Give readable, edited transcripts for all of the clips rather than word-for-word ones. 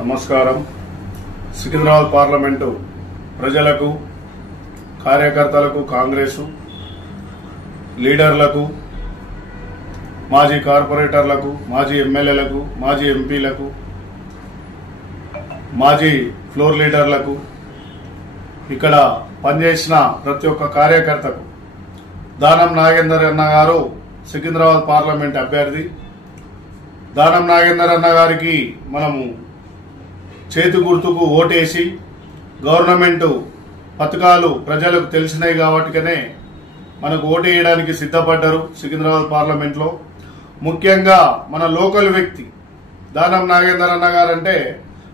నమస్కారం. సికింద్రాబాద్ పార్లమెంటు ప్రజలకు, కార్యకర్తలకు, కాంగ్రెసు లీడర్లకు, మాజీ కార్పొరేటర్లకు, మాజీ ఎమ్మెల్యేలకు, మాజీ ఎంపీలకు, మాజీ ఫ్లోర్ లీడర్లకు, ఇక్కడ పనిచేసిన ప్రతి ఒక్క కార్యకర్తకు దానం నాగేందర్ అన్న గారు సికింద్రాబాద్ పార్లమెంట్ అభ్యర్థి. దానం నాగేందర్ అన్న గారికి మనము చేతి గుర్తుకు ఓటేసి గవర్నమెంట్ పథకాలు ప్రజలకు తెలిసినాయి కాబట్టినే మనకు ఓటేయడానికి సిద్ధపడ్డారు. సికింద్రాబాద్ పార్లమెంట్లో ముఖ్యంగా మన లోకల్ వ్యక్తి దానం నాగేందర్ అన్న గారంటే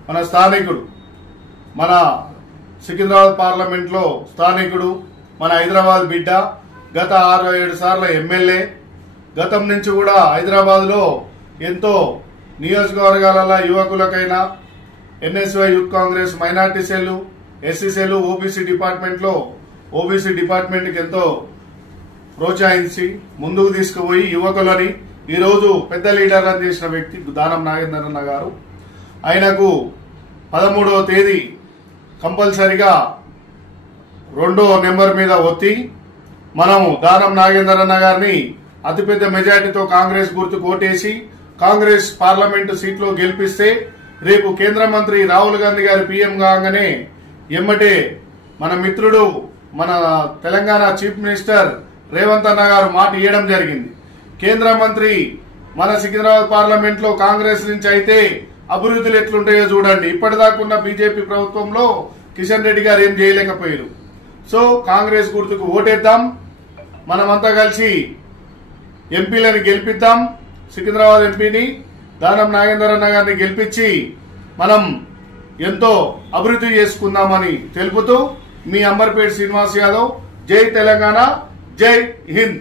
మన స్థానికుడు, మన సికింద్రాబాద్ పార్లమెంట్లో స్థానికుడు, మన హైదరాబాద్ బిడ్డ. గత 6-7 సార్ల ఎమ్మెల్యే. గతం నుంచి కూడా హైదరాబాద్లో ఎంతో నియోజకవర్గాల యువకులకైనా NSUI youth Congress minority cell, SC cell, OBC డిపార్ట్మెంట్లో ఓబీసీ డిపార్ట్మెంట్కి ఎంతో ప్రోత్సహించి ముందుకు తీసుకుపోయి యువకులని ఈరోజు పెద్ద లీడర్ అని చేసిన వ్యక్తి దానం నాగేందర్ అన్న గారు. ఆయనకు 13వ తేదీ కంపల్సరిగా 2వ నెంబర్ మీద ఒత్తి మనము దానం నాగేందర్ అన్న గారిని అతిపెద్ద మెజార్టీతో కాంగ్రెస్ గుర్తు కోటేసి కాంగ్రెస్ పార్లమెంటు సీట్లో గెలిపిస్తే రేపు కేంద్ర మంత్రి రాహుల్ గాంధీ గారు పీఎం కాగానే ఎమ్మటే మన మిత్రుడు, మన తెలంగాణ చీఫ్ మినిస్టర్ రేవంత్ అన్న గారు మాట ఇవ్వడం జరిగింది. కేంద్ర మంత్రి మన సికింద్రాబాద్ పార్లమెంట్ లో కాంగ్రెస్ నుంచి అయితే అభివృద్ధులు ఎట్లుంటాయో చూడండి. ఇప్పటిదాకున్న బీజేపీ ప్రభుత్వంలో కిషన్ రెడ్డి గారు ఏం చేయలేకపోయారు. సో కాంగ్రెస్ గుర్తుకు ఓటేద్దాం, మనమంతా కలిసి ఎంపీలను గెలిపిద్దాం. సికింద్రాబాద్ ఎంపీని దానం నాగేందర్ అన్న గారిని గెలిపించి మనం ఎంతో అభివృద్ధి చేసుకుందామని తెలుపుతూ మీ అంబర్పేట శ్రీనివాస్ యాదవ్. జై తెలంగాణ, జై హింద్.